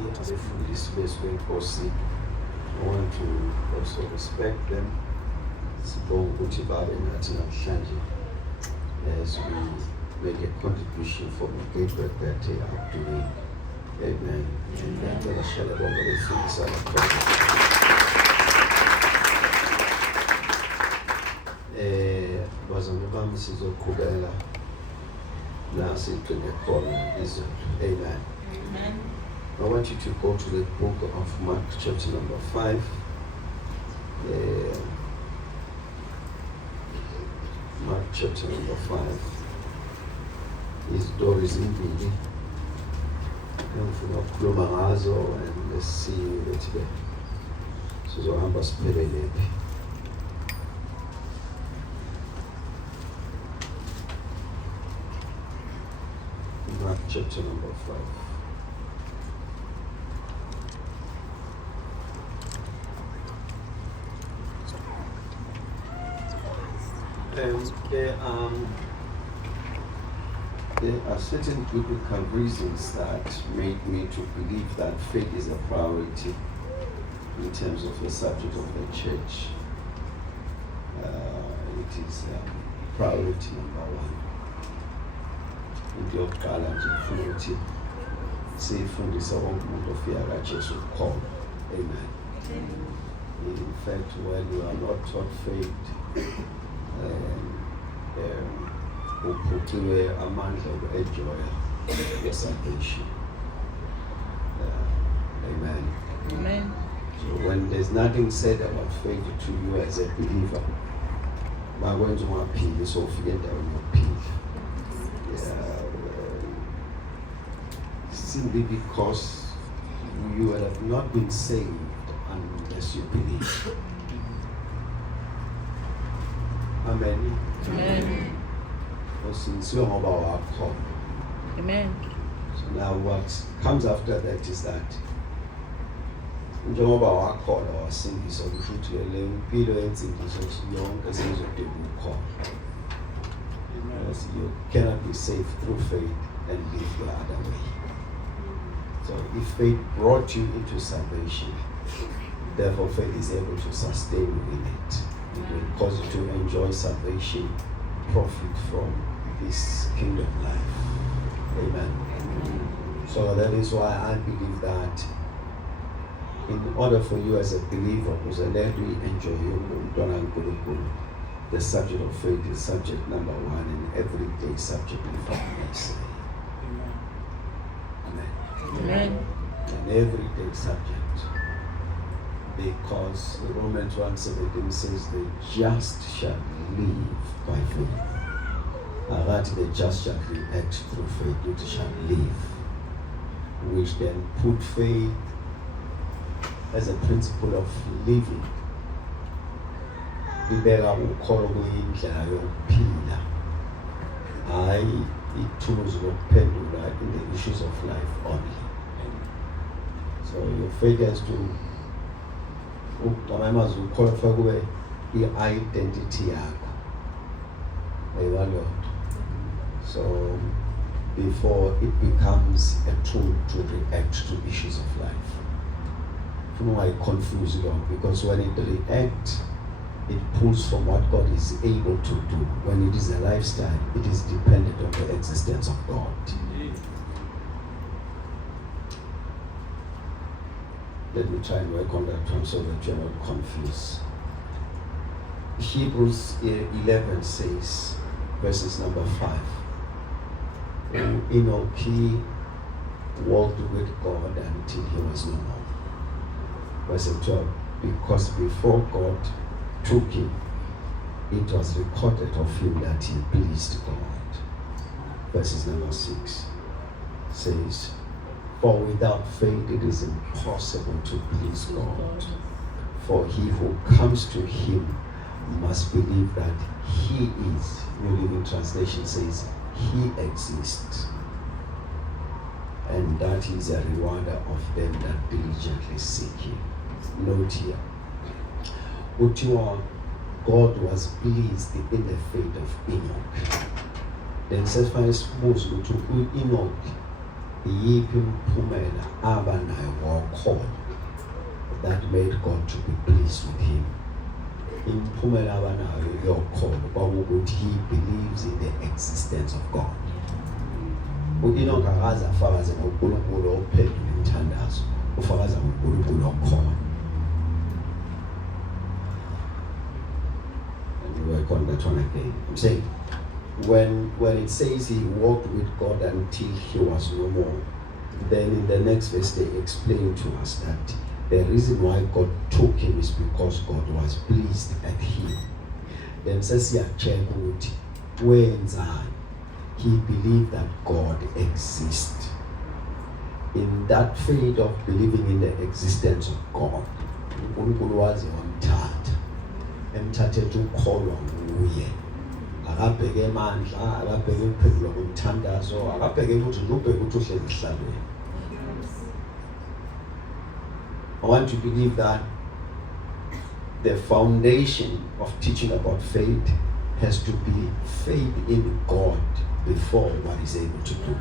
abefundisi bethu benkosi. I want to also respect them. Sibonga ukuthi babe nathi namhlanje as we make a contribution for the great work that they are doing. Amen. And ngiyashela bonke abefundisi abakhona. Bazalwane bami sizoqhubeka la sigcine khona izolo. Amen. Amen. I want you to go to the book of Mark chapter number 5. Mark chapter number 5. Izitori ezimbili engifuna ukukhuluma ngazo, and let's see ukuthi sizohamba siphelelephi. Mark chapter number 5. There are certain biblical reasons that made me to believe that faith is a priority in terms of the subject of the church. It is priority number one. Into yokuqala nje ngifuna ukuthi sifundise wonke umuntu ofika kaJesu ukukhona. Amen. In fact, when you are not taught faith, uphuciwe amandla oku-enjoya salvation. Amen. Amen. So when there's nothing said about faith to you as a believer, bakwenza ungaphili, so ufike endaweni yokuphila. Simply because you have not been saved unless you believe. Amen. Amen. Usinziwe ngoba wakho. Amen. So now what comes after that is that njengoba wakhona wasindiswa, kusho ukuthi le mpilo yensindiso yonke sezodinga ukukhona. Because you cannot be saved through faith and live the other way. So if faith brought you into salvation, therefore faith is able to sustain you in it. It will cause you to enjoy salvation, profit from this kingdom life. Amen. So that is why I believe that in order for you as a believer, the subject of faith is subject number one and everyday subject, if I may say. Amen. Amen. An everyday subject. Because Romans 1:17 says the just shall live by faith. That the just shall react through faith, it shall live. Which then put faith as a principle of living. Libera ukholo kuyindlela yokuphila. Hayi ithuluzi lokuphendula in the issues of life only. So your faith has to qualify kube i-identity yakho. So before it becomes a tool to react to issues of life. I confuse it all, because when it reacts, it pulls from what God is able to do. When it is a lifestyle, it is dependent on the existence of God. Let me try and work on that one so that you're not confused. Hebrews 11 says, verses number 5. Enoch walked with God until he was no more. Verse 12, because before God took him, it was recorded of him that he pleased God. Verses number 6 says, for without faith it is impossible to please God. For he who comes to him must believe that he is, New Living Translation says, he exists, and that he is a rewarder of them that diligently seek him. Note here, God was pleased in the faith of Enoch. Then says, Enoch iyiphi imiphumela abanayo call that made God to be pleased with him. Imiphumela abanayo your call kwakukuthi he believes in the existence of God. U-Enoch akaze afakaze ngoNkulunkulu ophendula imithandazo, ufakaza ngoNkulunkulu okhona. And we work on that one again. I'm saying when it says he walked with God until he was no more, then in the next verse they explain to us that the reason why God took him is because God was pleased at him. Then says here, check with wenzani. He believed that God exists. In that faith of believing in the existence of God, uNkulunkulu wazi wamthatha, emthathethe ukholwa nguye. Akabheke amandla, akabheke ukuphendula komthandazo, akabheke ukuthi ubheke ukuthi uhleli emhlabeni. I want to believe that the foundation of teaching about faith has to be faith in God before what He's able to do.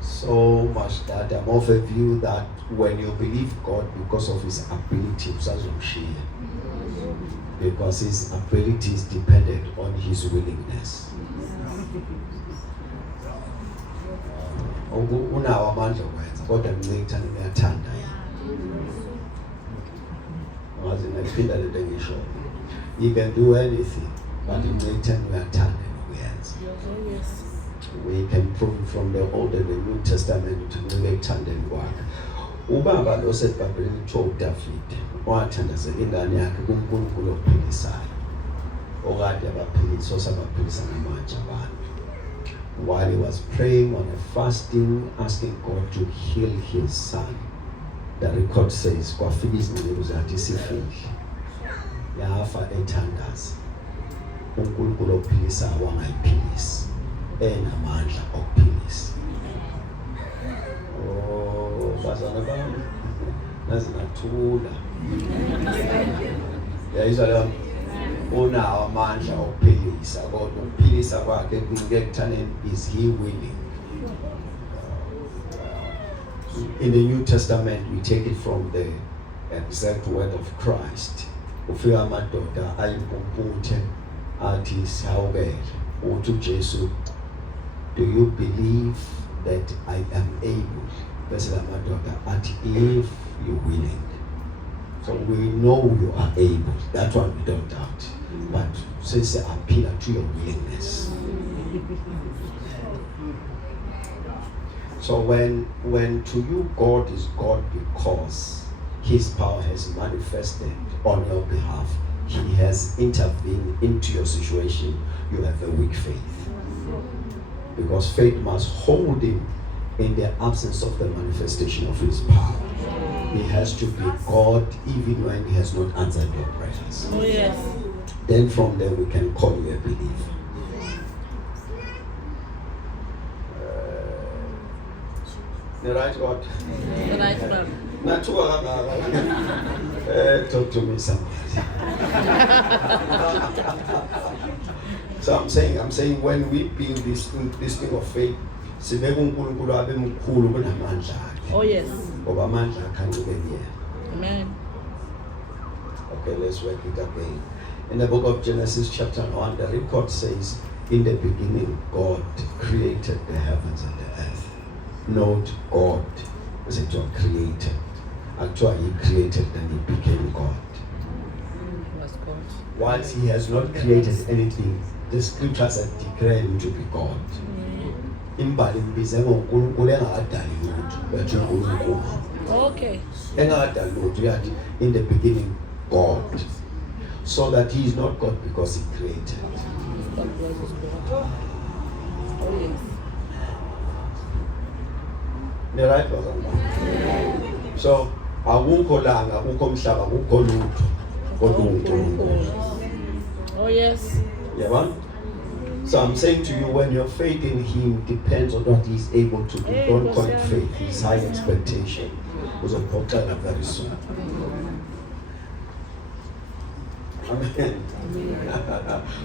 So much that I'm of a view that when you believe God because of His ability, because His ability is dependent on His willingness. Unawo amandla okwenza kodwa mncitha ngiyathanda ngazi naphinda lento engisho. He can do anything but mncitha ngiyathanda ukuyenza. We can prove from the Old and the New Testament ukuthi ekuthandeni kwakhe. Ubaba lo seBhayibhelini kuthiwa uDavid wathandaza ingane yakhe kuNkulunkulu ophilisayo. Okade abaphilisa osabaphilisa namanje abantu. While he was praying on a fasting, asking God to heal his son, the record says, kwafika izingcebo zathi sifile, yafa ethandaza, uNkulunkulu ophilisa wangayiphilisi, enamandla okuphilisa. Oh, bazana bami, nazinathula. Yayizwa leyo unawo amandla okuphilisa, kodwa ukuphilisa kwakhe kungekuthaneni is he willing. In the New Testament we take it from the exact word of Christ. Ufika amadoda ayimpumputhe athi sawukele uthi uJesu, do you believe that I am able? Bese amadoda athi if you're willing. So we know you are able. That one we don't doubt. But since they appeal to your willingness. So when to you God is God because His power has manifested on your behalf, He has intervened into your situation, you have a weak faith. Because faith must hold Him in the absence of the manifestation of His power. He has to be God even when He has not answered your prayers. Oh yes. Then from there we can call you a believer. The right God? The right man. Talk to me somebody. So I'm saying when we build this thing of faith, Oh yes. Amen. Okay, let's work it again. In the book of Genesis chapter 1, the record says, in the beginning God created the heavens and the earth. Note, God is a creator. Actually, He created and He became God. Once He has not created anything, the scriptures have declared Him to be God. Okay. In the beginning, God. So that He is not God because He created. Oh yes. The right person. So, awukho langa, akukho mhlaba, akukho lutho, kodwa uNkulunkulu. Oh yes. Yeah, so I'm saying to you, when your faith in Him depends on what He's able to do, don't call it faith, it's high expectation. Uzophoxela very soon. Amen.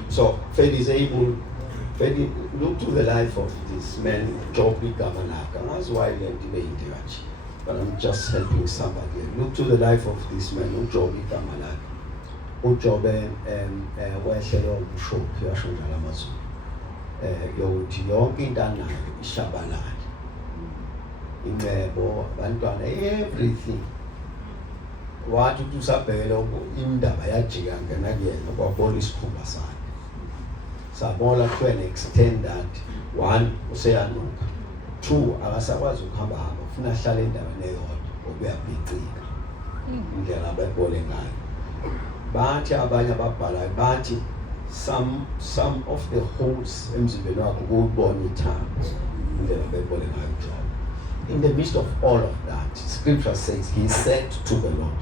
So faith is able. Look to the life of this man, Job Gamanaka. That's why he went to the India. but I'm just helping somebody. Look to the life of this man, uJob igama lakhe. uJob wehlelwe umshophi yasho njalo amazulu. Yokuthi yonke into anayo ishabalala. Ingcebo, abantwana, everything. Wathi ukuthi usabhekela indaba yajika ngena kuyena kwabona isikhumba sakhe. Sabona to an extent that one useyanuka, two akasakwazi ukuhamba hamba ufuna ahlale endaweni eyodwa okuyabhicika indlela abebole ngayo. Bathi abanye ababhalayo bathi some of the holes emzimbeni wakhe ukubona ithambo indlela abebole ngayo uJob. In the midst of all of that, scripture says he said to the Lord,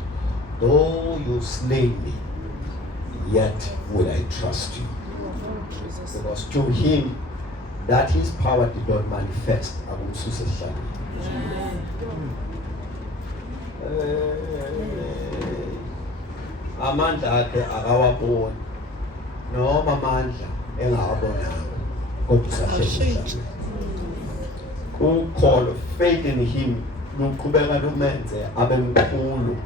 though you slay me, yet will I trust you. Because to him that his power did not manifest. Amandla akhe akawaboni noma amandla engawabonanga kodwa usahleli. Ukholo, faith in him luqhubeka lumenze abe mkhulu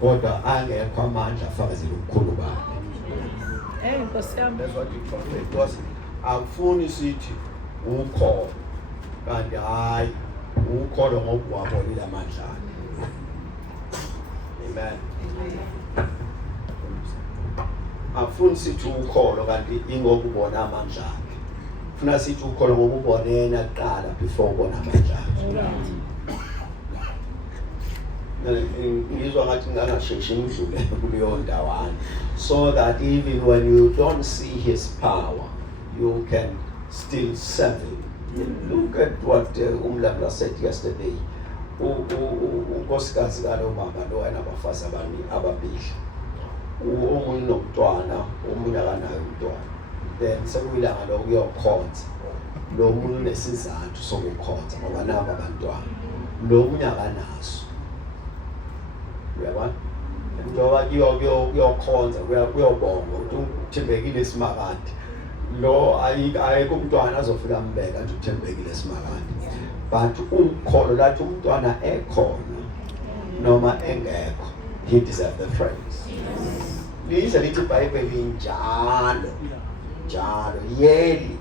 kodwa angekho amandla afakazela ubukhulu bakhe. That's what you confess. Because awufuni sithi ukholo kanti hayi ukholo ngokuwabonile amandla akhe. Amen. Awufuni sithi ukholo kanti ingokubona amandla akhe. Funa sithi ukholo ngokubona yena kuqala before ubona amandla akhe. Ngizwa ngathi ngangasheshi ngidlule kuleyo ndawana, so that even when you don't see his power you can still serve him. Look at what Umlamla said yesterday. Unkosikazi kalo mama lo enabafazi ababili. Omunye nomntwana, omunye akanayo umntwana. Then sekuyilanga lo kuyokhonza. Lo munye unesizathu sokukhonza ngoba nabo abantwana. Lo munye akanaso. Uyabona? Njengoba kuyokhonza kuyobonga ukuthi uthembekile esimakade. Lo ayikho umntwana azofika ambeka nje uthembekile esimakade. But umkholo lathi umntwana ekhona noma engekho, he deserves the praise. Lize lithi iBhayibheli njalo yeli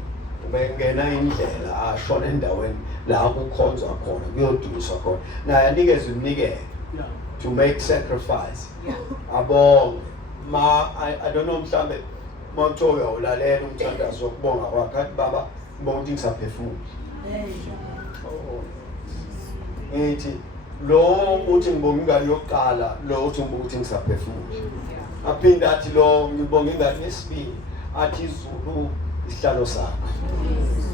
ubengena indlela ashona endaweni la kukhonzwa khona kuyoduswa khona naye anikeze umnikelo to make sacrifice. Abonge I don't know mhlambe mothoya ulalela umthandazo wokubonga kwakhe athi baba ngibonga ukuthi ngisaphefumula. Ngithi lo uthi ngibonga ingane yokuqala, lo uthi ngibonga ukuthi ngisaphefumula. Aphinda athi lo ngibonga ingane yesibili, athi izulu isihlalo sakho,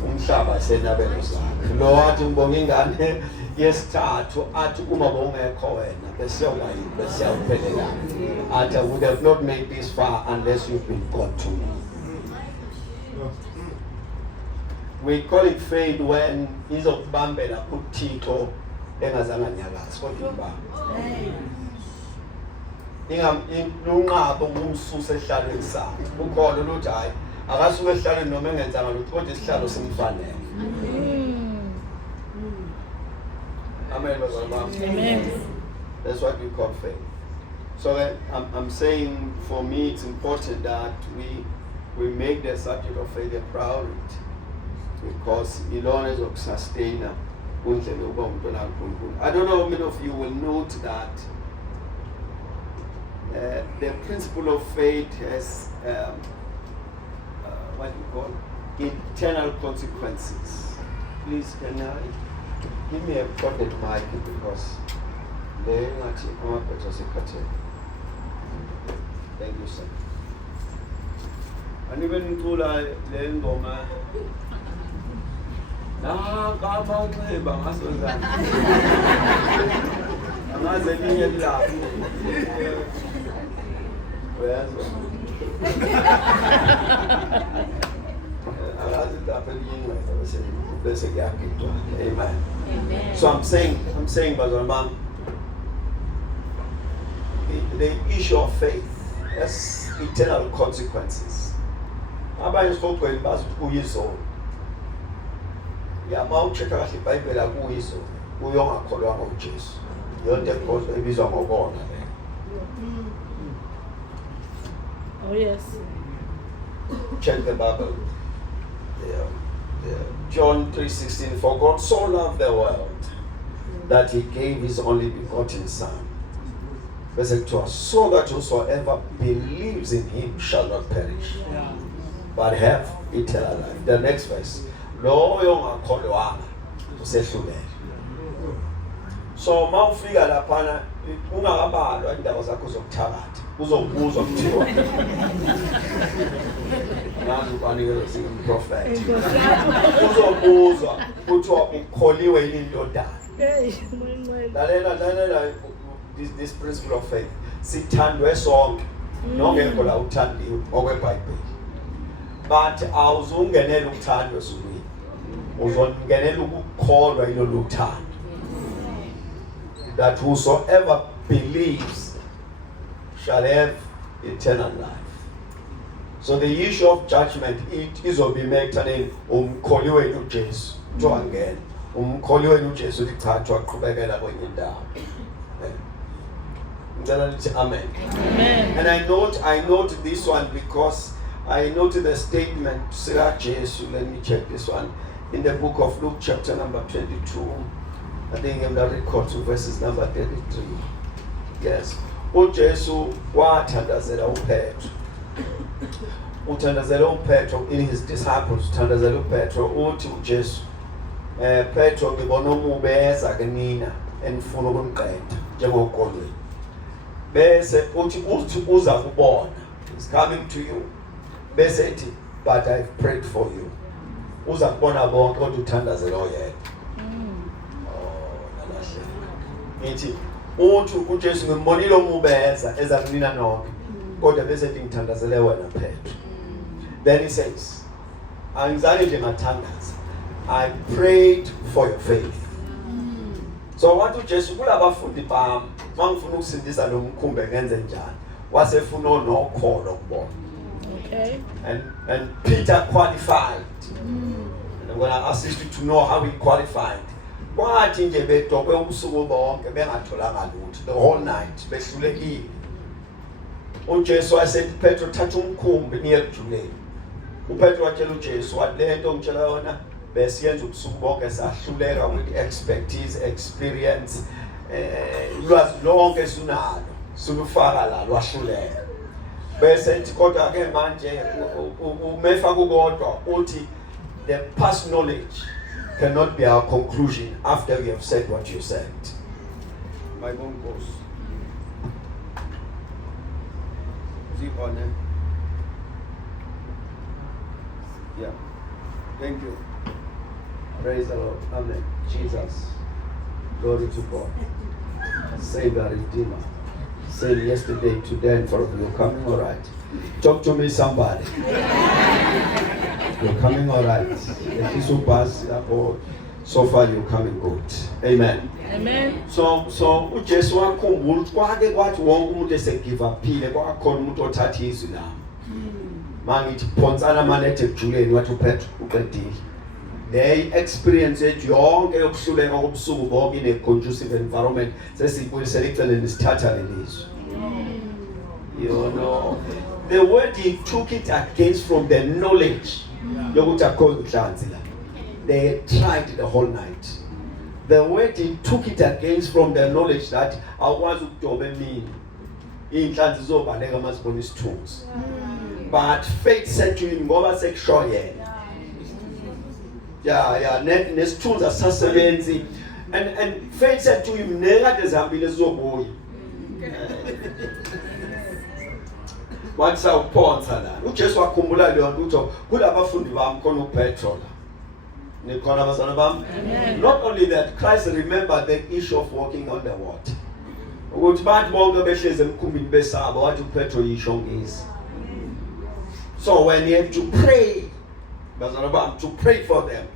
umhlaba isenabelo sakho. Lo athi ngibonga ingane yesithathu, athi uma bongekho wena besiyawuphelela. Athi I would have not made this far unless you've been God to me. We call it faith when izokubambela uThixo engazange nyakazi kodwa ubamba. Unqabo ngumsusa ehlalweni sakhe. Ukhona ukuthi hayi akasuke ehlalweni noma engenzanga lutho kodwa isihlalo simfanele. Amen. Amen. That's what we call faith. So I'm saying for me it's important that we make the subject of faith a priority, because ilona izokusustain undlela yokuba umntwana kaNkulunkulu. I don't know how many of you will note that the principle of faith has what you call eternal consequences. Please, can I give me a pocket mic because they actually come up with us a curtain. Thank you, sir. And even Tula Lengoma. Come out, Bangasoza. I'm not saying it loud. Where's Amen. Amen. So I'm saying, Brother Man, the issue of faith has eternal consequences. Abanye sokugcwele bazi ukuthi kuyizona. Yama ucheck kahle iBhayibheli akuyizona. uyongakholwanga uJesu. Yonke inkosi ebizwa ngokona le. Oh yes. Check the Bible. Yeah. John 3:16. For God so loved the world that he gave his only begotten Son. Verse 2. So that whosoever believes in him shall not perish, but have eternal life. The next verse. Loyo ongakholwanga usehlulele. So mawufika laphana ungakabalwa indawo zakho zokuthakatha uzobuzwa kuthiwa nazi ubanikeza singumprofeti uzobuzwa kuthiwa ukholiwe yini indodana. Lalela this principle of faith. Sithandwe sonke nongekho la uthandiwe okweBhayibheli, but awuzungenela ukuthandwa ezulwini, uzongenela ukukholwa yilolu uthando. That whosoever believes shall have eternal life. So the issue of judgment izobimekthane umkholiwe uJesu njengangena umkholiwe uJesu lichathwa aqhubekela kwenye indawo. Amen. Amen. And I note this one because I noted the statement Sira Jesu. Let me check this one in the book of Luke chapter number 22. I think I'm going to record to verses number 33. Yes. uJesu wathandazela uPetro. Uthandazela uPetro in his disciples. Uthandazela uPetro uthi uJesu Petro ngibona umubi eza kunina enifuna ukunqeda njengokolweni. Bese uthi uza kubona. He's coming to you. Bese ethi but I've prayed for you. Uza kubona bonke kodwa uthandazela oyedwa. Ngithi uthi uJesu ngimbonile omubeza ezakunina nonke kodwa bese ethi ngithandazele wena Petro. Then he says, angizange nje ngathandaza, I prayed for your faith. So wathi uJesu kulabafundi bami mangifuna ukusindisa lo mkhumbe ngenze njani, wasefuna nokholo kubona. Okay. And Peter qualified. And I'm going to ask you to know how he qualified. Kwathi nje bedokwe ubusuku bonke bengatholanga lutho the whole night behlulekile. uJesu wasethi Petro thatha umkhumbi niye ejuleni. uPetro watshela uJesu wathi lento ngitshela yona besiyenza ubusuku bonke sahluleka with expertise, experience, lwazi lonke esunalo sulufaka la lwahluleka. Bese ethi kodwa ke manje umefa kukodwa uthi the past knowledge cannot be our conclusion after we have said what you said. My phone goes. Is it on? Yeah. Thank you. Praise the Lord. Amen. Jesus. Glory to God. Savior, Redeemer. Same yesterday, today, and forever. You're coming all right. Talk to me, somebody. You're coming all right. If you pass, so far you're coming good. Amen. Amen. So uJesu wakhumbula kwake kwathi wonke umuntu esegive upile kwakhona umuntu othatha izwi lami. Mangithi phonsana manethe ejuleni wathi uPetro uqedile. They experience yonke yokuhluleka kobusuku bonke in a conducive environment. Sesibuyisela eceleni sithatha lelizwi. You know, the word he took it against from the knowledge. Yokuthi akho uhlanzi la. They tried the whole night. The word he took it against from the knowledge that awukwazi ukudoba emini. Inhlanzi zobaleka masibona isithunzi. But faith said to him ngoba sekusho yena. Yeah, nesithunzi asasebenzi. And faith said to him nekade zihambile zizobuya. Wathi sawuphonsa la. uJesu wakhumbula leyo nto uthi kulabafundi bami khona uPetro la. Nikhona abazalwane bami. Not only that, Christ remembered the issue of walking on the water. Ukuthi bantu bonke behleze emkhumbini besaba wathi uPetro yisho ngisi. So when you have to pray, bazalwane bami, to pray for them.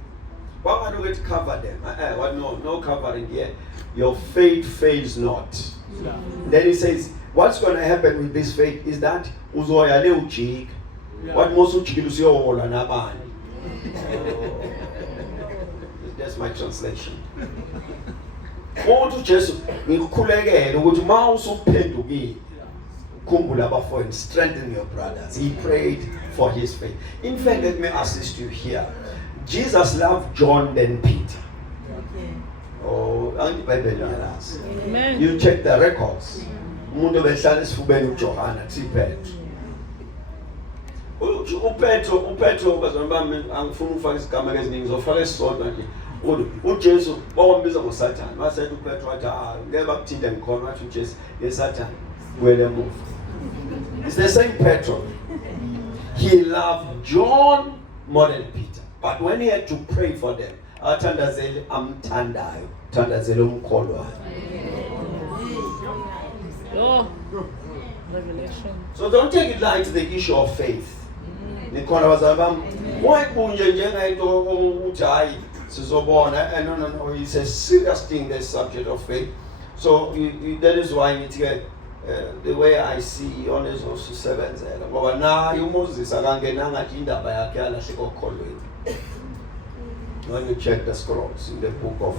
Why want to cover them? No covering here. Your faith fails not. Then he says, what's going to happen with this faith is that uzoya le ujika. What most ujikile usiyohola nabani. That's my translation. Uthi uJesu ngikukhulekele ukuthi uma usuphendukile khumbula abafowenu, strengthen your brothers. He prayed for his faith. In fact, let me assist you here. Jesus loved John than Peter. Oh, Amen. you check the records. Umuntu behlala esifubeni uJohana Petro. uPetro bazalwane bami angifuni ukufaka isigama eziningi ngizofaka esisodwa nje. uJesu bawambiza ngoSathane. Wasethi uPetro wathi ngeke bakuthinta ngikhona, wathi uJesu yeSathane wele emuva. It's the same Petro. He loved John more than Peter. But when he had to pray for them, athandazele amthandayo, thandazele umkholwayo. Oh, revelation. So don't take it light, the issue of faith. Nikhona bazalwane bami, wayibunje njengento ukuthi hayi sizobona. No, it's a serious thing, the subject of faith. So that is why the way I see honest usebenzela ngoba naye uMoses akangenanga nje indaba yakhe yalahle kokholweni. When you check the scrolls in the book of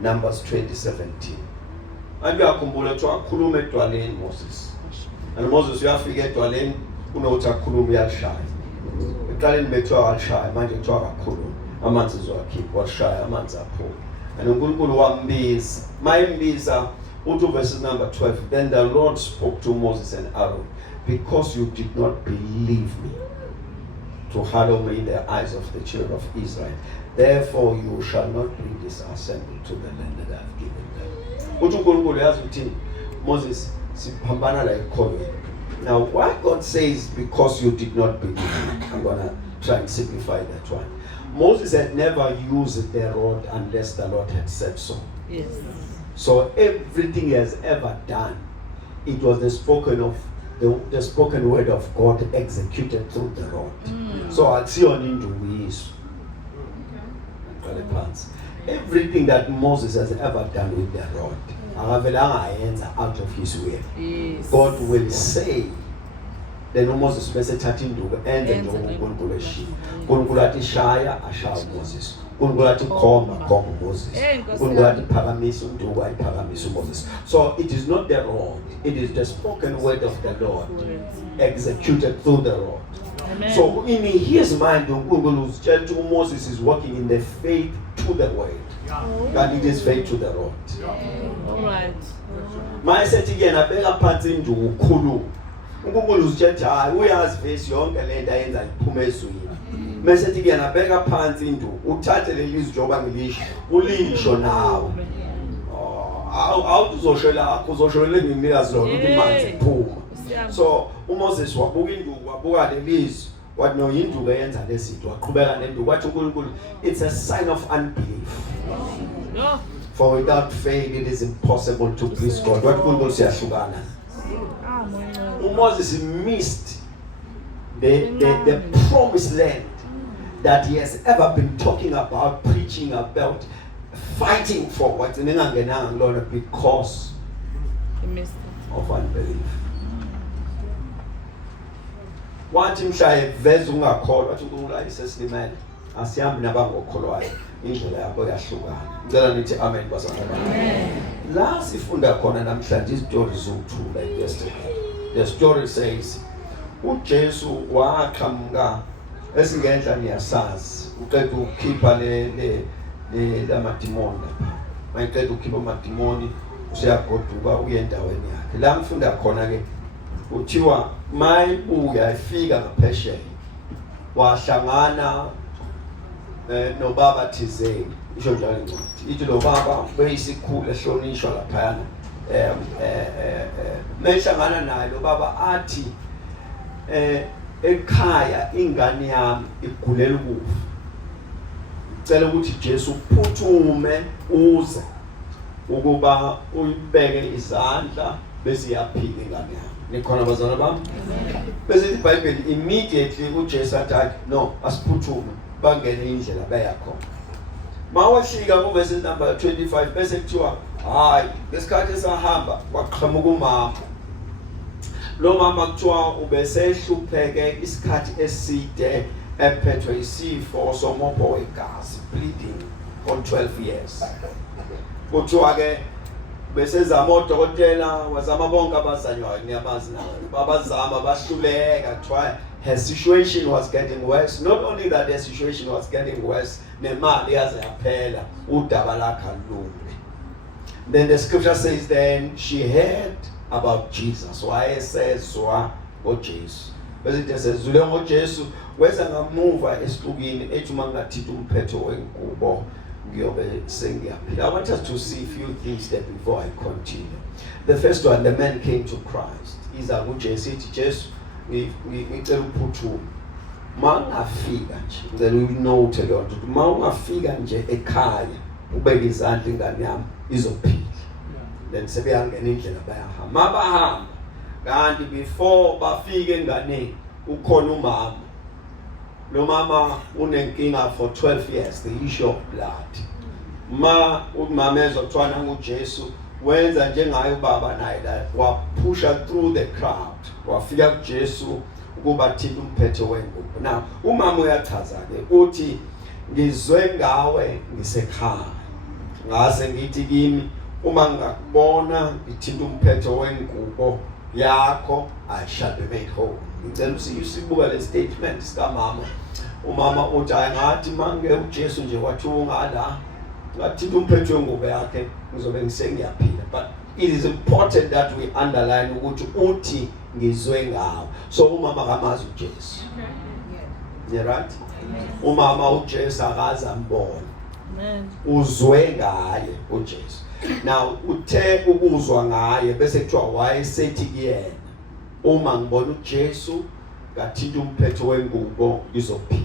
Numbers 20:17, andiyakhumbula ukuthi wakhuluma edwaleni Moses. And Moses uyafika edwaleni unokuthi akhulume uyalishaya. Eqaleni bethiwa walishaya, manje kuthiwa akakhuluma. Amanzi zowakhipha, walishaya amanzi aphuma. And uNkulunkulu wambiza. Mayimbiza uthi verse number 12, then the Lord spoke to Moses and Aaron, because you did not believe me to hallow me in the eyes of the children of Israel, therefore you shall not bring this assembly to the land that I have given them. Uthi uNkulunkulu yazi uthini? Moses siphambana la ekholweni. Now why God says because you did not believe me, I'm gonna try and simplify that one. Moses had never used the rod unless the Lord had said so. Yes. So everything he has ever done, it was the spoken word of God executed through the rod. So I'll see on into everything that Moses has ever done with the rod, out of his way. Yes. God will say, then Moses mesithatha induku enze nje uNkulunkulu eshiya. uNkulunkulu athi shaya ashaya Moses. uNkulunkulu athi khoma Moses. uNkulunkulu athi phakamisa induku ayiphakamisa Moses. So it is not the rod, it is the spoken word of the Lord executed through the rod. Amen. So in his mind uNkulunkulu to Moses is working in the faith to the word. And it is faith to the rod. All right. Mayesethi ke nabeka phansi induku ukhulu. uNkulunkulu uzithethe hayi uyazi vesi yonke lento ayenza iphuma ezweni. Mesethi ke nabeka phansi induku uthathe lelizwi njoba ngilisho ulisho nawo. Awuzoshela uzoshela ngimnikazi lo ukuthi manzi iphuma. So uMoses wabuka induku wabuka lelizwi wathi no induku eyenza lezinto waqhubeka nenduku wathi uNkulunkulu it's a sign of unbelief. For without faith it is impossible to please God. Wathi uNkulunkulu siyahlukana. Moses missed the promised land that he has ever been talking about, preaching about, fighting for, because He missed of unbelief. Wathi mhla eveza ungakholwa wathi uNkulunkulu ayisesilimele asihambi nabangokholwayo indlela yabo yahlukana. Ngicela nithi amen bazalwane. Amen. La sifunda khona namhlanje izitori zokuthula like yesterday. The story says uJesu waqhamuka esingenhla niyasazi uqeda ukukhipha le lamadimoni lapha. Mayiqeda ukukhipha amadimoni usiyagoduka uye endaweni yakhe. La ngifunda khona ke uthiwa mayibuya ifika ngaphesheya wahlangana nobaba thizeni isho njalo incwadi ithi lo baba beyisikhulu ehlonishwa laphayana mehlangana naye lo baba athi ekhaya ingane yami igulela ukufa ngicela ukuthi Jesu uphuthume uze ukuba uyibeke izandla bese iyaphila ingane yami. Nikhona bazalwane bami? Bese iBhayibheli immediately uJesu athi no asiphuthume bangene indlela bayakhona. Mawahlika kuverse number 25 bese kuthiwa hayi lesikhathi esahamba waqhamuka umama. Lo mama kuthiwa ubesehlupheke isikhathi eside ephethwe isifo somopho wegazi bleeding for 12 years. kuthiwa ke besezama odokotela wazama bonke abazanywayo niyabazi nawe babazama bahluleka kuthiwa her situation was getting worse. Not only that her situation was getting worse, nemali yaze yaphela udaba lakhe lunge. Then the scripture says then she heard about Jesus. Wayesezwa ngoJesu. Bese sezule ngoJesu weza ngamuva esixukini ethi mangathitha umphetho wengubo ngiyobe sengiyaphila. I want us to see a few things there before I continue. The first one, the man came to Christ. Iza kuJesu ethi Jesu ngicela uphuthume. Mangafika nje ngicela uyinote leyo nto. Mangafika nje ekhaya ubeke izandla ingane yami izophila. Then sebeyangena indlela bayahamba. Mabahamba kanti before bafike enganeni ukhona umama. Lo mama unenkinga for 12 years, the issue of blood. Umama ezotshwana nguJesu wenza njengaye ubaba naye la wapusha through the crowd. Wafika kuJesu ukuba thina umphetho wengubo. Now umama uyachaza ke uthi ngizwe ngawe ngisekhaya. Ngase ngithi kimi uma ngakubona ngithinta umphetho wengubo yakho I shall be made whole. Ngicela usibuka le statement sikamama. Umama uthi ayingathi mange uJesu nje wathi ungala ngathinta umphetho wengubo yakhe ngizobe ngisengiyaphila. But it is important that we underline ukuthi uthi ngizwe ngawo. So umama kamazi uJesu. Yeah, right? Umama uJesu akazi ambona. Amen. Uzwe ngaye uJesu. Now uthe ukuzwa ngaye bese kuthiwa wayesethi kuyena uma ngibona uJesu ngathinta umphetho wengubo izophila.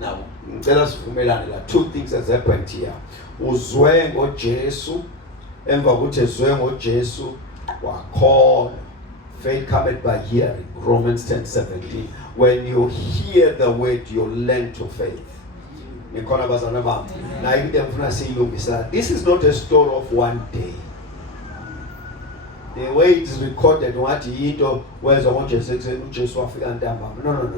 Now ngicela sivumelane la two things has happened here. Uzwe ngoJesu emva ukuthi ezwe ngoJesu wakholwa. Faith cometh by hearing. Romans 10:17. When you hear the word you learn to faith. Nikhona bazana bami. Na into ngifuna siyilungisa. This is not a story of one day. The way it is recorded wathi into wezwa ngoJesu ekseni uJesu wafika ntambama. No.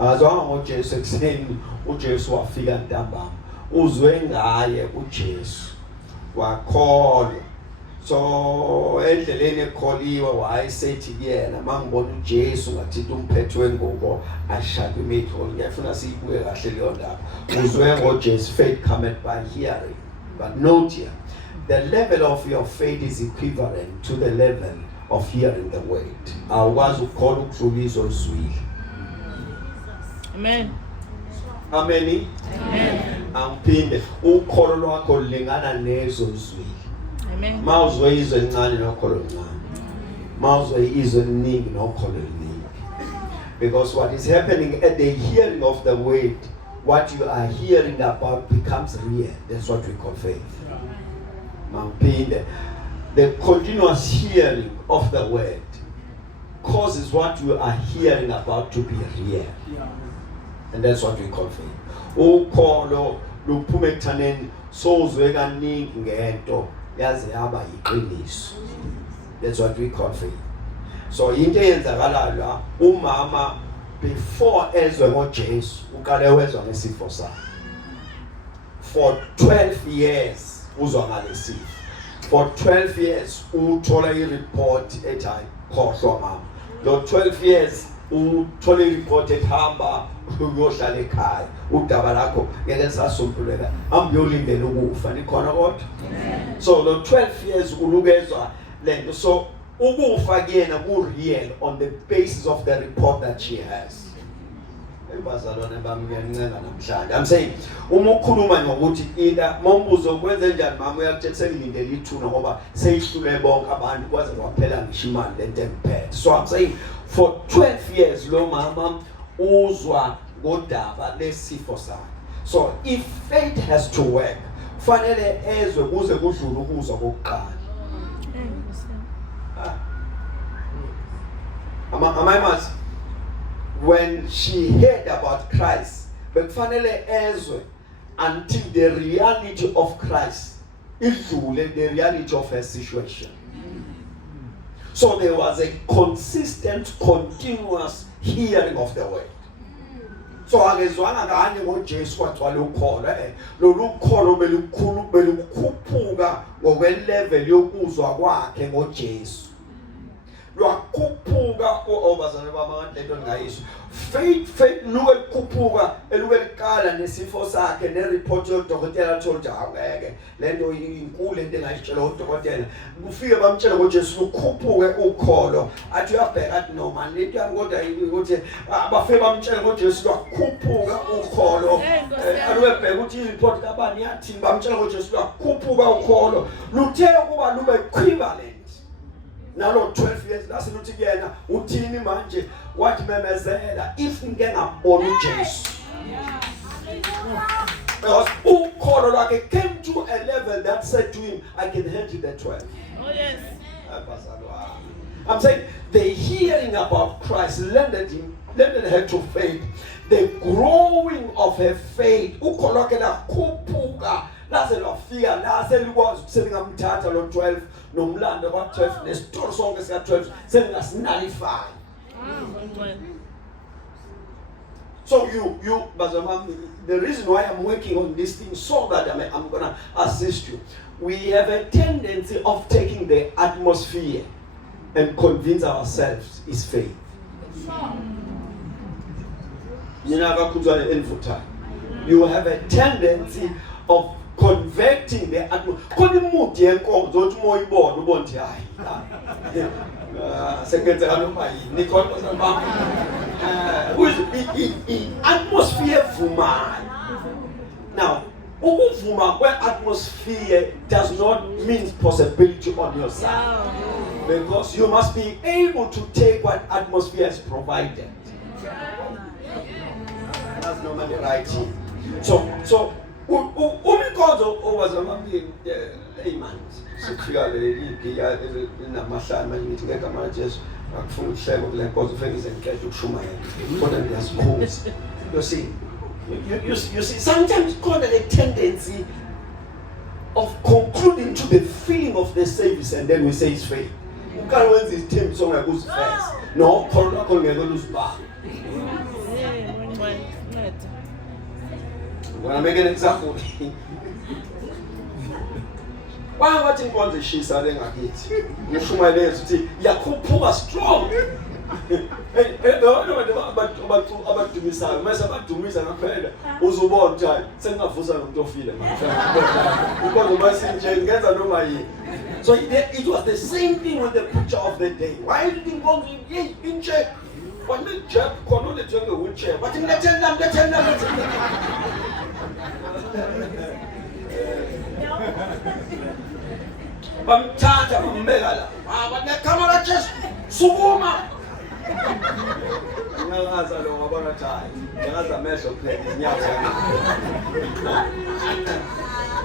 Akazwanga ngoJesu ekseni uJesu wafika ntambama. Uzwe ngaye uJesu wakholwa. So endleleni ekholiwe wayesethi kuyena mangibona uJesu ngathinta umphetho wengubo I shall be made whole. Ngiyafuna siyibuke kahle leyo ndaba. Uzwe ngoJesu, faith cometh by hearing. But note here, the level of your faith is equivalent to the level of hearing the word. Awukwazi ukukholwa ukudlulisa oluzwile. Amen. Amen. Amen. Angiphinde ukholo lwakho lingana nezo zwile. Amen. Mawuzwe izwe encane nokholo encane. Mawuzwe izwe eliningi nokholo eliningi. Because what is happening at the hearing of the word, what you are hearing about becomes real. That's what we call faith. The continuous hearing of the word causes what you are hearing about to be real. And that's what we call faith. Ukholo luphume ekuthaneni sowuzwe kaningi ngento yaze yaba yiqiniso. That's what we call faith. So into eyenzakalayo la umama before ezwe ngoJesu uqale wezwa ngesifo sakhe. For 12 years uzwa ngalesifo. For 12 years uthola ireport ethi khohlwa mama. Lo 12 years uthola ireport ehamba uyohlala ekhaya. Udaba lakho ngeke sasompuleka. Ambiyolindela ukufa nikhona kodwa. So lo 12 years ulukezwa lento. So ukufa kuyena ku real on the basis of the report that she has. Ebazalwane bami ngiyancenga namhlanje. I'm saying uma ukhuluma ngokuthi inda mombuzo ukwenza njani mama uyakuthethe sengilindele ithuna ngoba seyihlule bonke abantu kwaze kwaphela ngisho imali lento engiphethe. So I'm saying for 12 years lo mama uzwa ngodaba lesifo sakhe. So if faith has to work, fanele ezwe kuze kudlule ukuzwa kokuqala. Am I must? When she heard about Christ, bekufanele ezwe until the reality of Christ idlule the reality of her situation. So there was a consistent, continuous hearing of the word. So akezwana ngani ngoJesu kwathwala ukholo lolu kholo belukhuphuka ngokwelevel yokuzwa kwakhe ngoJesu. Lwakhuphuka obazana bamanto ngayisho. Faith luke likhuphuka eluke liqala nesifo sakhe nereport yodokotela athola aweke lento inkulu into engayitshela udokotela. Kufike bamtshela ngoJesu lukhuphuke ukholo. Athi uyabheka athi no man lento yangodwa ukuthi abafike bamtshela ngoJesu lwakhuphuka ukholo. Alubheka ukuthi ireport kabani yathi bamtshela ngoJesu lwakhuphuka ukholo. Luthe kuba lube equivalent nalo 12 years lasiluthi kuyena uthini manje wathi memezela if ngeke ngabona uJesu because ukholo lwakhe came to a level that said to him I can handle the 12. Oh yes. I'm saying the hearing about Christ lended her to faith. The growing of her faith ukholo lwakhe lakhuphuka laze lwafika laze likwazi ukuselingamthatha lo 12 nomlando wa 12 nesitoro sonke sika 12 selingasinalify. So you bazamami, the reason why I'm working on this thing so that I'm gonna assist you. We have a tendency of taking the atmosphere and convince ourselves is faith. You have a tendency of converting the atmosphere. Koni mudi yenkonzo uthi moya ibona ubonthi hayi. Sekenze kanoma yini nikhona samba. Atmosphere vumayo. Now, ukuvuma kwe-atmosphere does not mean possibility on your side. Because you must be able to take what atmosphere has provided. That's normally right here. So umikhozo owazamambili amen sikufika leyigiya namahlanu manje ngithi ngeke amaJesu akufuna ukuhleka kule nkonzo ufike izenkezo ukushumayela kodwa ngiyazikhuza. You see sometimes called a tendency of concluding to the feeling of the service and then we say it's faith. Ukala wenza izithembiso ongekuzifeza no kholo lakho ngeke luzibamba. When I make an example, why watching inkonzo ishisa lengakithi ngishumayele ukuthi yakhuphuka strong. Abadumisayo mase abadumisa ngaphela uzubona ukuthi sengavusa nomuntu ofile manje. Inkonzo masinje ngenza noma yini. So it was the same thing with the preacher of the day. Why did inkonzo inche when the job kono le jonge wheelchair but ngithenda bamthatha bambeka la banekhamera just sukuma ngiyaza lo ngabona thayi ngiyaza amehlo kuphela izinyawo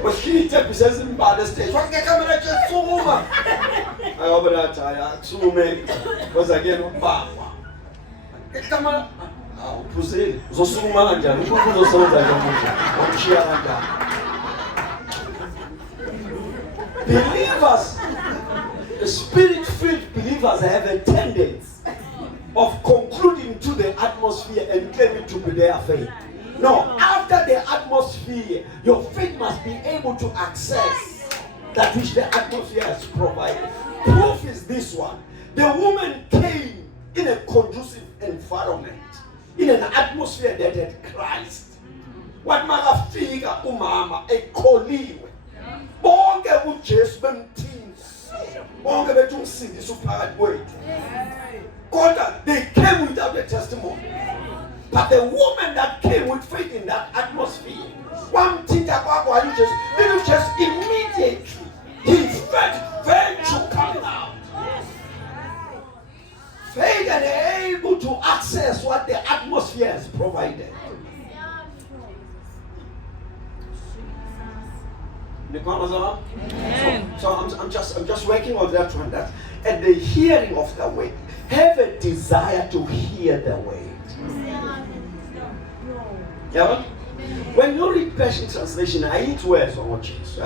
wasithe bisezimbala stage banekhamera just sukuma ayobona thayi akusume koza kuyena ubaba ekhamera uphuzile uzosukuma kanjani umuntu uzosebenza kanjani wamshiya kanjani. Believers, the spirit-filled believers have a tendency of concluding to the atmosphere and claiming to be their faith. No, after the atmosphere, your faith must be able to access that which the atmosphere has provided. Proof is this one. The woman came in a conducive environment, in an atmosphere that had Christ. What makafika umama ekholiwe. Bonke uJesu bemthini. Bonke bethu umsindisi uphakathi kwethu. Kodwa they came without a testimony. But the woman that came with faith in that atmosphere, wamthinta kwakho uJesu, then just immediately he felt virtue coming out. Faith and able to access what the atmosphere has provided. So I'm just working on that one. That at the hearing of the word, have a desire to hear the word. Yeah. When you read Passion Translation, I eat words on Jesus.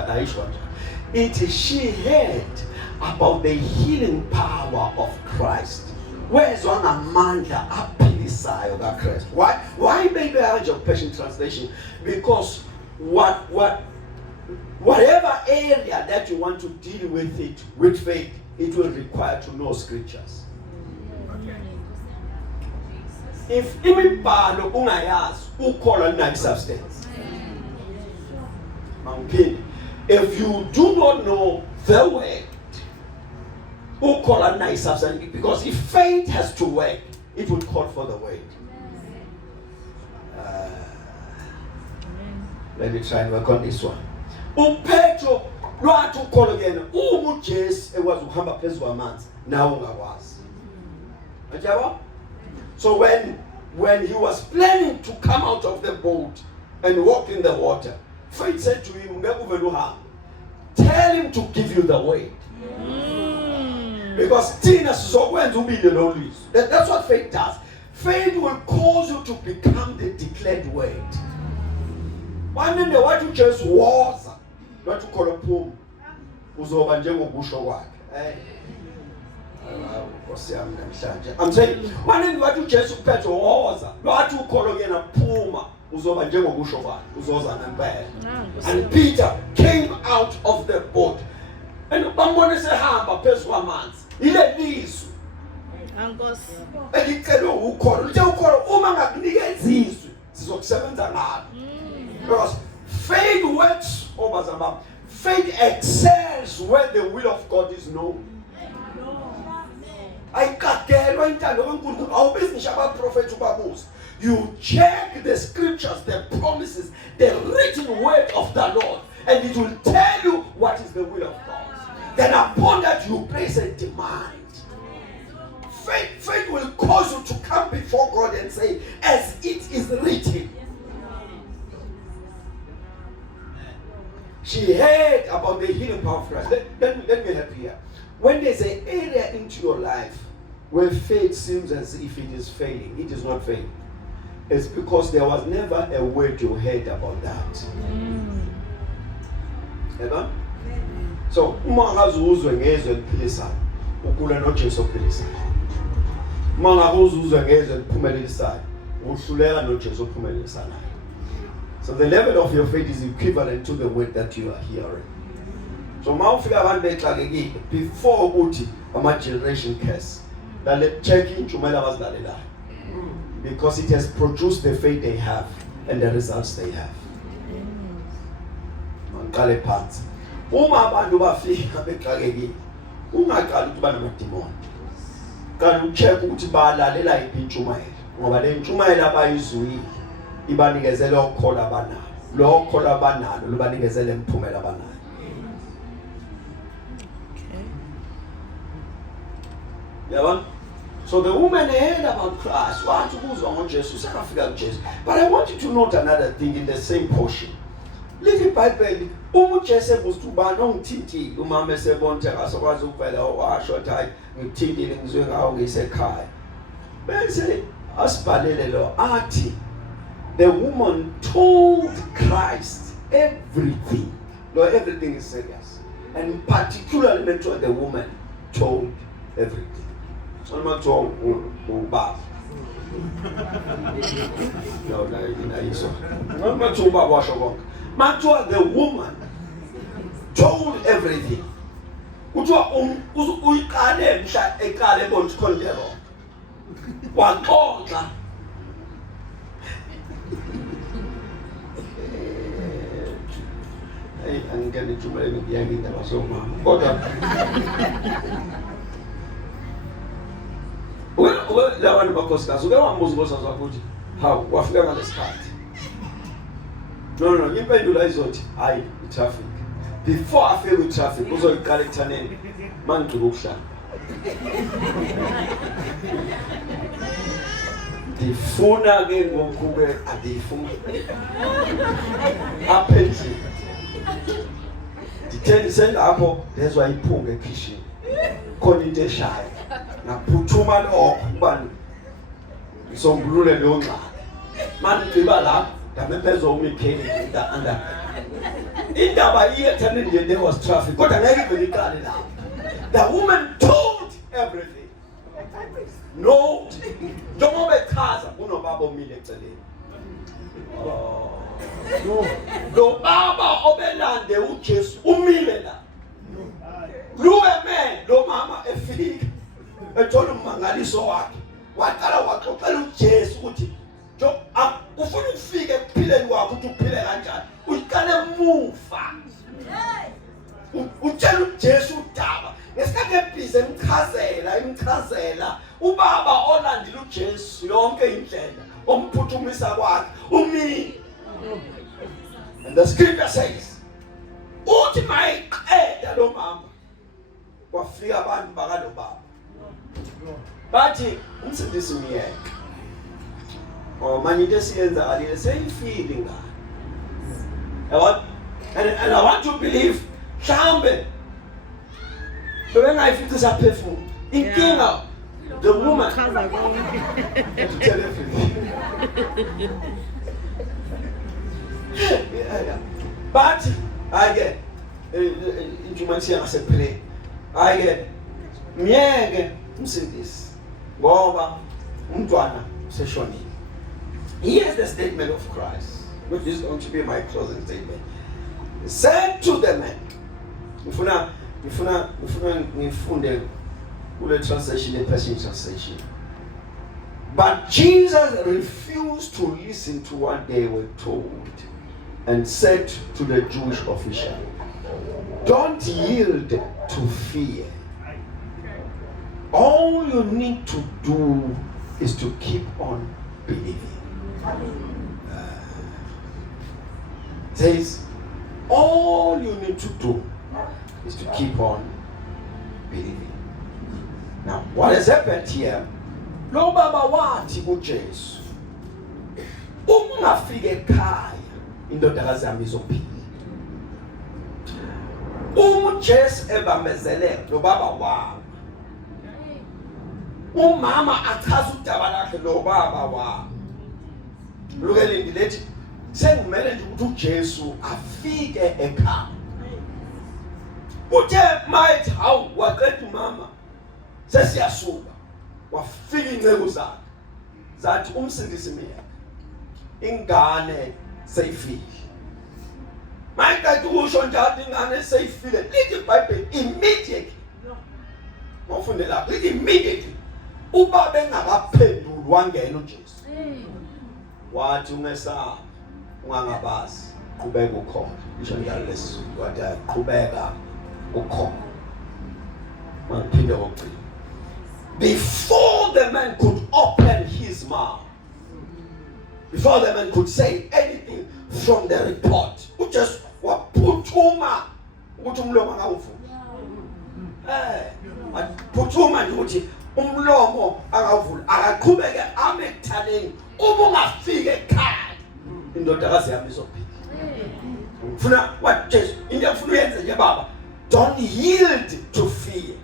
She heard about the healing power of Christ. Where's one Amanda apilisayo that Christ? Why maybe I have Passion Translation? Because what whatever area that you want to deal with it with faith, it will require to know scriptures. If imibhalo ungayazi, ukholwa unayo substance. If you do not know the word, ukholwa unayo substance, because if faith has to work, it will call for the word. Let me try and work on this one. Upetro lwathi ukholwa kuyena uma uJesu ekwazi ukuhamba phezulu kwamanzi nawe ungakwazi. Ajaba? So when he was planning to come out of the boat and walk in the water, faith said to him, tell him to give you the word. Because that's what faith does. Faith will cause you to become the declared word. One in the what you just was, not to call a poem, uzoba njengokusho kwakhe. I'm saying, one in what you just Petro was, what you call again a puma, uzoba njengokusho kwakhe, uzoza nempela. And Peter came out of the boat. And bambone sehamba phezulu kwamanzi. Ile lizwi. Ankosi. Elicela ukholwa. Lithe ukholwa uma ngakunikeza izwi, sizokusebenza ngalo. Because faith works over Zabam. Faith excels where the will of God is known. You check the scriptures, the promises, the written word of the Lord, and it will tell you what is the will of God. Then upon that you place a demand. Faith will cause you to come before God and say, as it is written. She heard about the healing power of Christ. Let me help you here. When there's an area into your life where faith seems as if it is failing, it is not failing. It's because there was never a word you heard about that. Ever? So, umangazuzwe ngezwe liphilisayo, ukula noJesu ophilisayo. Umangazuzwe ngezwe liphumelelisayo, uhluleka noJesu ophumelelisayo. So the level of your faith is equivalent to the word that you are hearing. So mawufika abantu bexakekile before ukuthi ama generation curse. Dale check injumela abazilalelayo. Because it has produced the faith they have and the results they have. Mangqale phansi. Uma abantu bafika bexakekile, ungaqali ukuthi banamadimoni. Kanti ucheck ukuthi balalela yiphi intshumayelo. Ngoba le ntshumayelo abayizwile ibanikezele ukukholwa abanalo. Lo ukukholwa abanalo lubanikezele imphumela abanayo. Yeah, so the woman heard about Christ. What was on Jesus? But I want you to note another thing in the same portion. Little Bible, Jesus was to ban on Titi, Umama Sebonte, as was a fellow, or short time, with Titi and Zunga, he said, Kai. But say, as Palelo, Artie, the woman told Christ everything. No, everything is serious. And particularly the woman told everything. I'm not told who bad. No, I'm not told about wash. Matua, the woman told everything. Utua uikale msha ekale bont kondero. Wakonga. Hey, angani chumba ni yangi ndabasoma. Koda. Well, la one bakosikazi. Ukewa mbuzibosa zakuthi. How wafika ngalesikhathi. No, impendula izothi hayi traffic. Before I feel with traffic, uzoyiqala ekuthaneni mangicula ukuhlala. Ndifuna ke ngoku ke andiyifuni. Aphethi. Ndithe lapho lezwa iphunga ekitchen. Khona into eshayo. Ngaphuthuma lokho ubani. Ngisombulule leyo ngxaki. Manje ngciba lapho ndamephezo umikheli anda. Indaba iyethane nje there was traffic. Kodwa ngeke ivele iqale lapho. The woman told everything. No, njengoba echaza unobaba omile eceleni. Lo baba obelande uJesu umile la. Luke lo mama efika ethola umangaliso wakhe. Waqala waxoxela uJesu ukuthi ufuna ukufika ekuphileni kwakho ukuthi uphile kanjani. Uqale emuva. Utshela uJesu udaba. Ngesikhathi ebhizi emchazela ubaba olandile uJesu yonke indlela omphuthumisa kwakhe umile. And the scripture says, uthi mayiqeda lo mama kwafika abantu bakalo baba. Bathi umsindisi umyeke. Manje into esiyenza kalile seyifile ingane. And I want to believe mhlambe bebengayificisa phefumula. Inkinga the woman to tell everything. But I get injumansi yangasepray. I get myeke umsindisi ngoba umntwana seshonile. Here's the statement of Christ, which is going to be my closing statement. He said to the man, ngifuna ngifunde kule translation, the Passion Translation. But Jesus refused to listen to what they were told and said to the Jewish official, don't yield to fear. All you need to do is to keep on believing. Says, all you need to do is to keep on believing. Now, what has happened here? Lo baba wathi kuJesu, ungafike ekhaya indodakazi yami izophila. UJesu ebamezele lo baba wami. Umama achaza udaba lakhe lo baba wami. Lukele ndilethi sengumele nje ukuthi uJesu afike ekhaya. Uthe might how waqeda umama sesiyasuka wafika incebo zakhe zathi umsindisi mina ingane seyifile. Mayikade usho njalo ingane seyifile lithi iBhayibheli immediately. Ngofunde lapha lithi immediately ubaba engakaphenduli wangena uJesu. Wathi ungesaba ungangabazi qhubeka ukhona. Isho njalo lesizulu wathi qhubeka ukhona. Mangiphinde ngokugcina. Before the man could open his mouth, before the man could say anything from the report, uJesu waphuthuma ukuthi umlomo angavula. Waphuthuma nje ukuthi umlomo angavula akaqhubeke ame ekuthaleni uma ungafike ekhaya indodakazi yami izophila. Ufuna what Jesu into ufuna uyenze nje baba, don't yield to fear,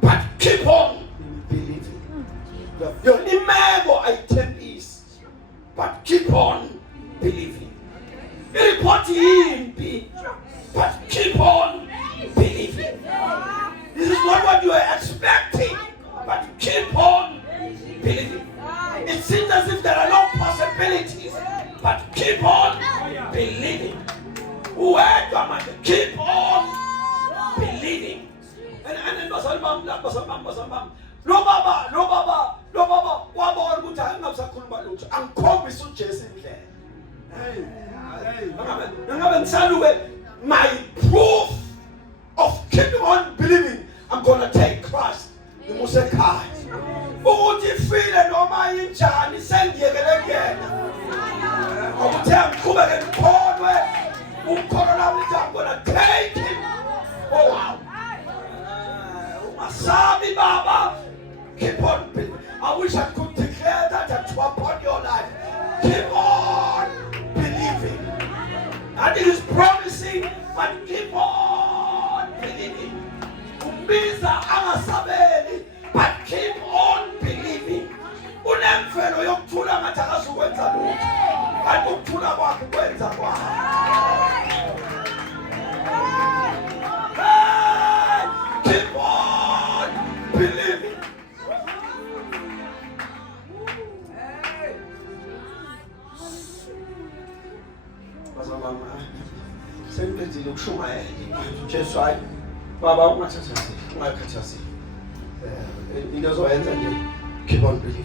but keep on believing. Your imego ayithembisi, but keep on believing. Report yimpi, but keep on believing. This is not what you are expecting, but keep on believing. It seems as if there are no possibilities, but keep on believing. Whoever keep on believing. And no baba wabona ukuthi angasakhuluma lutho angikhombisa uJesu indlela. Ngabe ngisaluke my proof of keeping on believing. I'm going to take Christ ngimuse ekhaya ukuthi ifile noma injani sengiyekele kuyena ukuthi angiqhubeke ngikholwe umkholo lami I'm going to take him. Oh wow. Umasabi baba, keep on believing. I wish I could declare that upon your life. Keep on believing. And it is promising, but keep on believing. Umbiza angasabeli, but keep on believing. Unemfelo yokuthula ngathi akasukwenza lutho. Kanti ukuthula kwakhe kwenza kwakhe. Keep on believing. ukushumayela uJesu hayi baba ungakhathazeki into ozoyenza nje keep on believing.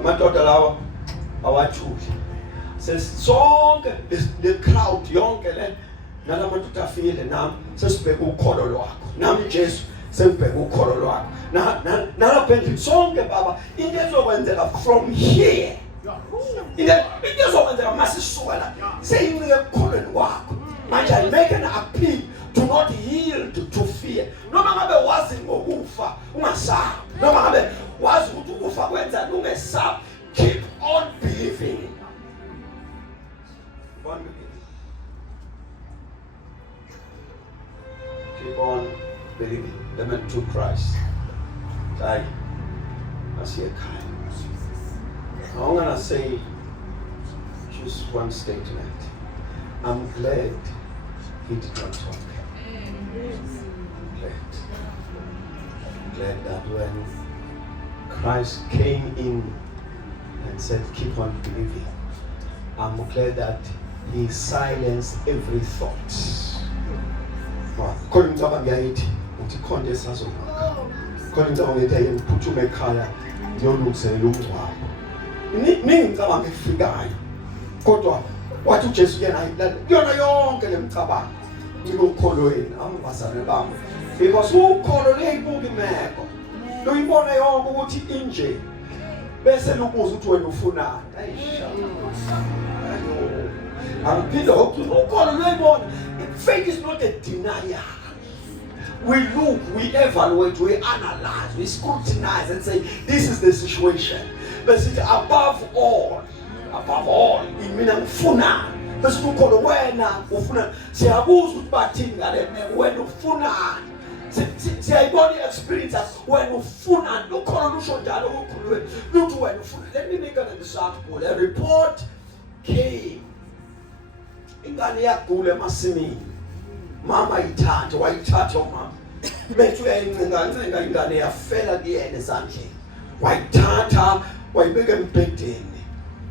Amadoda lawa awathuli sesonke le crowd yonke le nalamadoda afile nami sesibheka ukholo lwakho nami Jesu sengibheka ukholo lwakho nalapha endlini sonke baba into ezokwenzeka from here into ezokwenzeka masisuka la seyincike ekukholweni kwakho manje I make an appeal to not yield to fear. Noma ngabe wazi ngokufa ungasabi noma ngabe wazi ukuthi ukufa kwenza ungesabi, keep on believing. Keep on believing. The man to Christ. I see a kind. I'm gonna say just one statement. I'm glad he did not talk. Glad that when Christ came in and said, keep on believing, I'm glad that he silenced every thought. Calling to Abangayiti, uthi khonde sazomaka. Calling to Abangayiti, uphuthume ekhaya ngiyolungiselela umngcwabo. Ngicabanga efikayo. Kodwa wathi uJesu yena yona yonke lemcabango ngikukholweni angibasane bami. Because ukholo leyibuka imeko. Loyibona yonke ukuthi inje. Bese lubuza ukuthi wena ufunani. Angiphinda ukholo loyibona. Faith is not a denial. We look, we evaluate, we analyze, we scrutinize and say, this is the situation. But above all, in mina ngifuna. Bese ukholo wena ufuna. Siyabuza ukuthi bathini ngale meko wena ufunani. Siyayibona experience wena ufunani. Ukholo lusho njalo ukhulweni. Luthi wena ufuna. Let me make an example. A report came. Ingane yagula emasimini. Mama wayithatha umama. Bethu uyayincenga ingane yafela kuyena esandleni. Wayithatha wayibeka embhedeni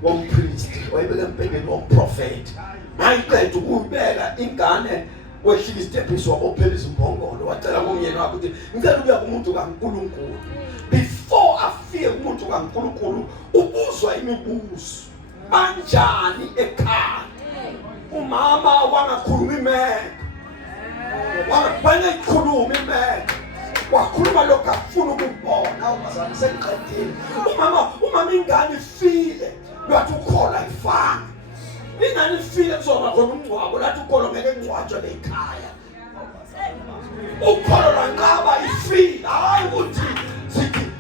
wompriest, wayibeka embhedeni womprofeti. Mayiqeda ukubeka ingane wehlika isitephisi wabophela izimbongolo wacela kumyeni wakhe ukuthi ngicela ukuya kumuntu kaNkulunkulu. Before afike kumuntu kaNkulunkulu ubuzwa imibuzo. Banjani ekhaya? Umama wangakhuluma imeko. Wangakhuluma imeko. Wakhuluma lokho afuna ukubona awuzana seqedile. Umama ingane ifile. Lwathi ukhola ifanga. Ingane ifile kuzoba khona umngcwabo lathi ukholo ngeke ngcwatshwe ekhaya. Ukholo lwanqaba ifile. Hayi ukuthi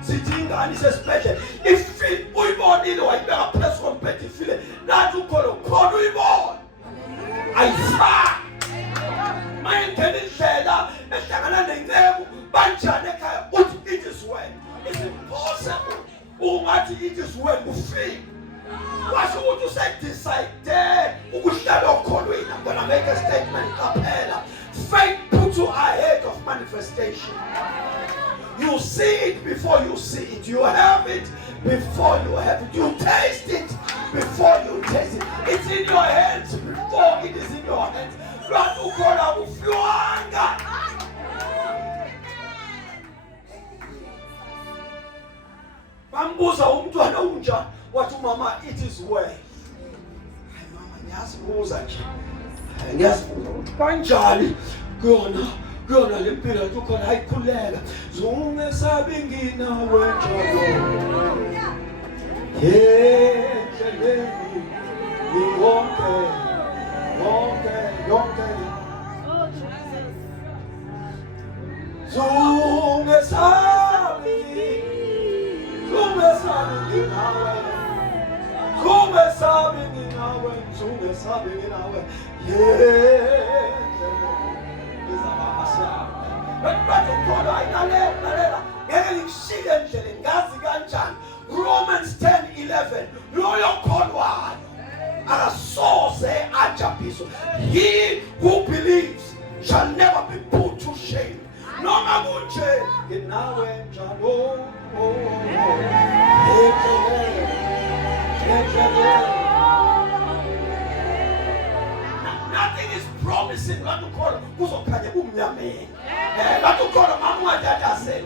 sithi ingane isesibhedlela. Ifile uyibonile wayibeka phezu kombhede ifile. Lathi ukholo khona uyibona. Ayifanga. Mayengena indlela ehlangana nencebo banjani ekhaya uthi it is well. It's impossible. Ungathi it is well kufika. Washo ukuthi usedecide ukuhlala okholweni. I'm going to make a statement kapela. Faith puts you ahead of manifestation. You see it before you see it. You have it before you have it. You taste it before you taste it. It's in your hands before it is in your hands. Lwathi ukhona ufyanga. Bambuza umntwana unjani wathi mama it is well. Hayi mama ngiyazibuza nje. Ngiyazibuza ukuthi kanjani kuyona lempilo yathi ukhona ayikhuleka. Zungesabi nginawe njalo. Yendleleni yonke. Zungesabi nginawe. Romans 10:11. Loyo kholwayo akasoze ajabiso. He who believes shall never be put to shame. Noma kunje nginawe njalo. Nothing is sin batukolo kuzokhanya umnyameni. Batukolo mama said,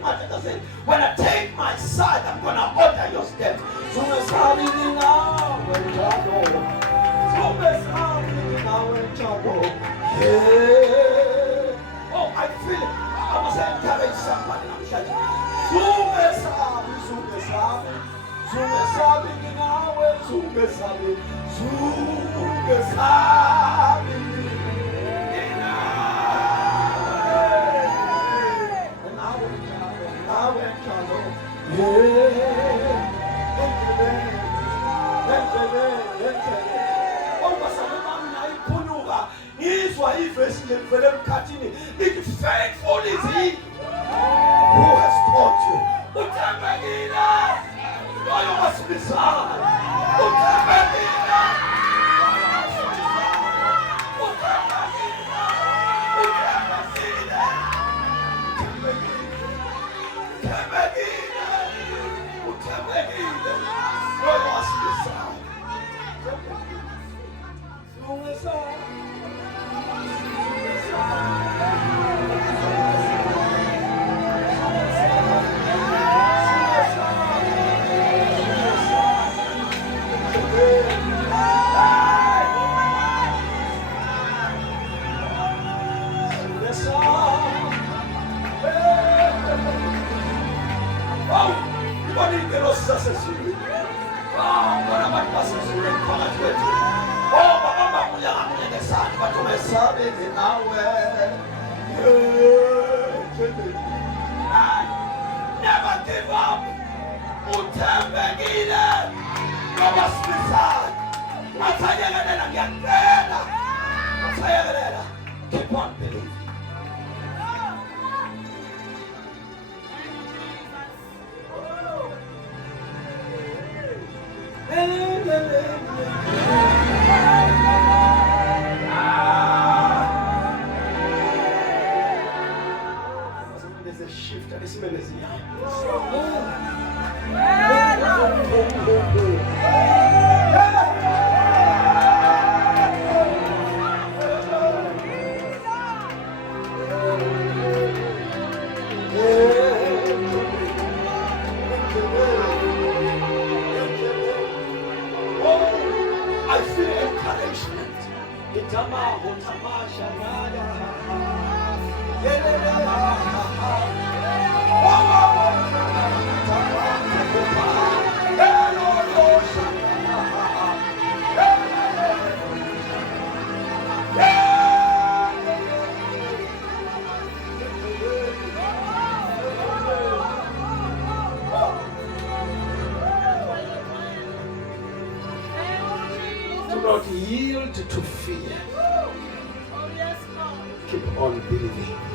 when I take my side, I'm going to order your steps. Oh, I feel it. I must encourage somebody. I'm shouting. Faithful is he who has taught you. Utamegina, moyo wasibisana. Utamegina, moyo wasibisana. Never give up. Utembegile. Keep on believing. There's a shift and this man is young. I feel encouragement. Do not yield to fear. Keep on believing.